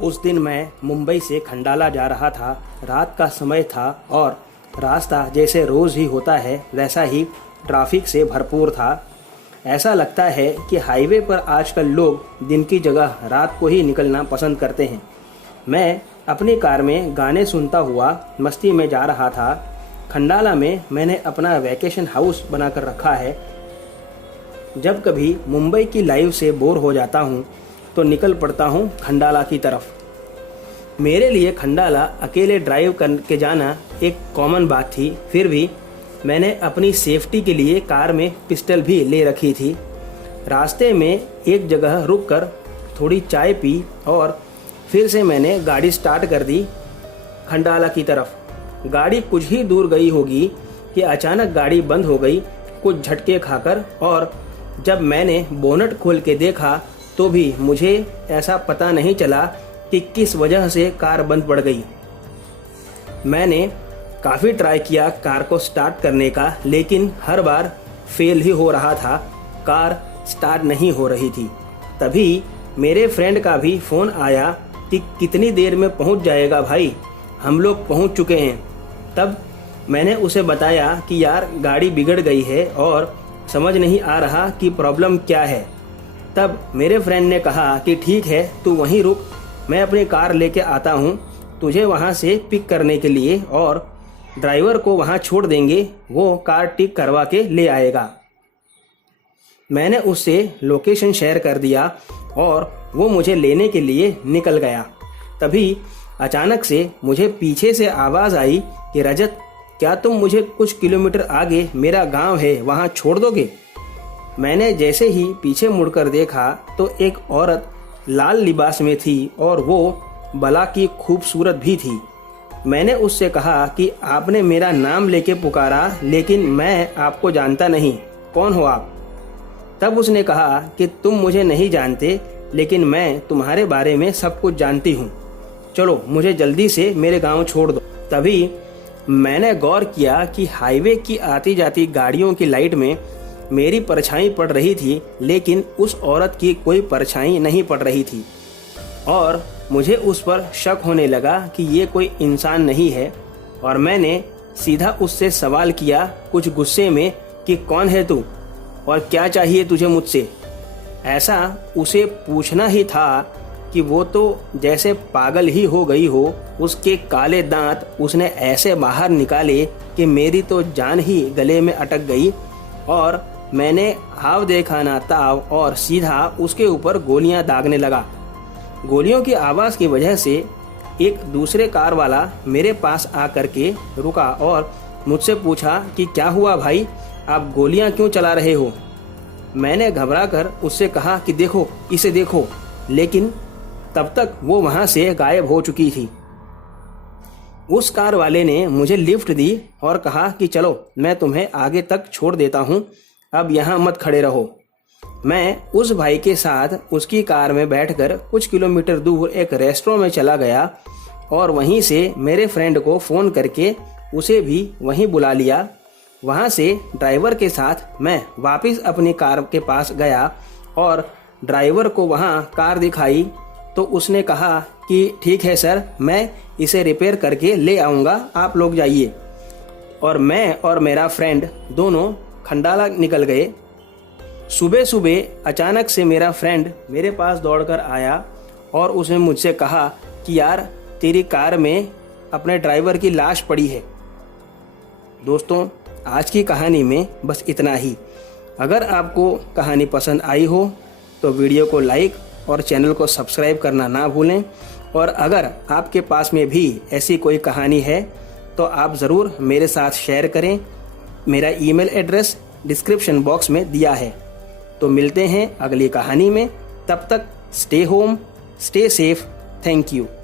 उस दिन मैं मुंबई से खंडाला जा रहा था। रात का समय था और रास्ता जैसे रोज़ ही होता है वैसा ही ट्रैफिक से भरपूर था। ऐसा लगता है कि हाईवे पर आजकल लोग दिन की जगह रात को ही निकलना पसंद करते हैं। मैं अपनी कार में गाने सुनता हुआ मस्ती में जा रहा था। खंडाला में मैंने अपना वैकेशन हाउस बनाकर रखा है। जब कभी मुंबई की लाइफ से बोर हो जाता हूँ तो निकल पड़ता हूँ खंडाला की तरफ। मेरे लिए खंडाला अकेले ड्राइव करके जाना एक कॉमन बात थी। फिर भी मैंने अपनी सेफ्टी के लिए कार में पिस्टल भी ले रखी थी। रास्ते में एक जगह रुककर थोड़ी चाय पी और फिर से मैंने गाड़ी स्टार्ट कर दी खंडाला की तरफ। गाड़ी कुछ ही दूर गई होगी कि अचानक गाड़ी बंद हो गई कुछ झटके खाकर, और जब मैंने बोनट खोल के देखा तो भी मुझे ऐसा पता नहीं चला कि किस वजह से कार बंद पड़ गई। मैंने काफ़ी ट्राई किया कार को स्टार्ट करने का, लेकिन हर बार फेल ही हो रहा था। कार स्टार्ट नहीं हो रही थी। तभी मेरे फ्रेंड का भी फ़ोन आया कि कितनी देर में पहुंच जाएगा भाई, हम लोग पहुंच चुके हैं। तब मैंने उसे बताया कि यार गाड़ी बिगड़ गई है और समझ नहीं आ रहा कि प्रॉब्लम क्या है। तब मेरे फ्रेंड ने कहा कि ठीक है तू वहीं रुक, मैं अपनी कार लेके आता हूँ तुझे वहाँ से पिक करने के लिए, और ड्राइवर को वहाँ छोड़ देंगे, वो कार ठीक करवा के ले आएगा। मैंने उससे लोकेशन शेयर कर दिया और वो मुझे लेने के लिए निकल गया। तभी अचानक से मुझे पीछे से आवाज़ आई कि रजत, क्या तुम मुझे कुछ किलोमीटर आगे मेरा गांव है वहां छोड़ दोगे? मैंने जैसे ही पीछे मुड़कर देखा तो एक औरत लाल लिबास में थी और वो बला की खूबसूरत भी थी। मैंने उससे कहा कि आपने मेरा नाम लेके पुकारा, लेकिन मैं आपको जानता नहीं, कौन हो आप? तब उसने कहा कि तुम मुझे नहीं जानते, लेकिन मैं तुम्हारे बारे में सब कुछ जानती हूँ। चलो मुझे जल्दी से मेरे गांव छोड़ दो। तभी मैंने गौर किया कि हाईवे की आती जाती गाड़ियों की लाइट में मेरी परछाई पड़ रही थी, लेकिन उस औरत की कोई परछाई नहीं पड़ रही थी और मुझे उस पर शक होने लगा कि ये कोई इंसान नहीं है। और मैंने सीधा उससे सवाल किया कुछ गुस्से में कि कौन है तू और क्या चाहिए तुझे मुझसे? ऐसा उसे पूछना ही था कि वो तो जैसे पागल ही हो गई हो। उसके काले दांत उसने ऐसे बाहर निकाले कि मेरी तो जान ही गले में अटक गई, और मैंने हाव देखा ना ताव और सीधा उसके ऊपर गोलियां दागने लगा। गोलियों की आवाज़ की वजह से एक दूसरे कार वाला मेरे पास आकर के रुका और मुझसे पूछा कि क्या हुआ भाई, आप गोलियां क्यों चला रहे हो? मैंने घबराकर उससे कहा कि देखो, इसे देखो, लेकिन तब तक वो वहां से गायब हो चुकी थी। उस कार वाले ने मुझे लिफ्ट दी और कहा कि चलो मैं तुम्हें आगे तक छोड़ देता हूँ, अब यहाँ मत खड़े रहो। मैं उस भाई के साथ उसकी कार में बैठकर कुछ किलोमीटर दूर एक रेस्टोरेंट में चला गया और वहीं से मेरे फ्रेंड को फ़ोन करके उसे भी वहीं बुला लिया। वहाँ से ड्राइवर के साथ मैं वापस अपनी कार के पास गया और ड्राइवर को वहाँ कार दिखाई तो उसने कहा कि ठीक है सर, मैं इसे रिपेयर करके ले आऊँगा, आप लोग जाइए। और मैं और मेरा फ्रेंड दोनों खंडाला निकल गए। सुबह सुबह अचानक से मेरा फ्रेंड मेरे पास दौड़कर आया और उसने मुझसे कहा कि यार तेरी कार में अपने ड्राइवर की लाश पड़ी है। दोस्तों, आज की कहानी में बस इतना ही। अगर आपको कहानी पसंद आई हो तो वीडियो को लाइक और चैनल को सब्सक्राइब करना ना भूलें, और अगर आपके पास में भी ऐसी कोई कहानी है तो आप ज़रूर मेरे साथ शेयर करें। मेरा ईमेल एड्रेस डिस्क्रिप्शन बॉक्स में दिया है। तो मिलते हैं अगली कहानी में, तब तक stay home, stay safe. Thank you.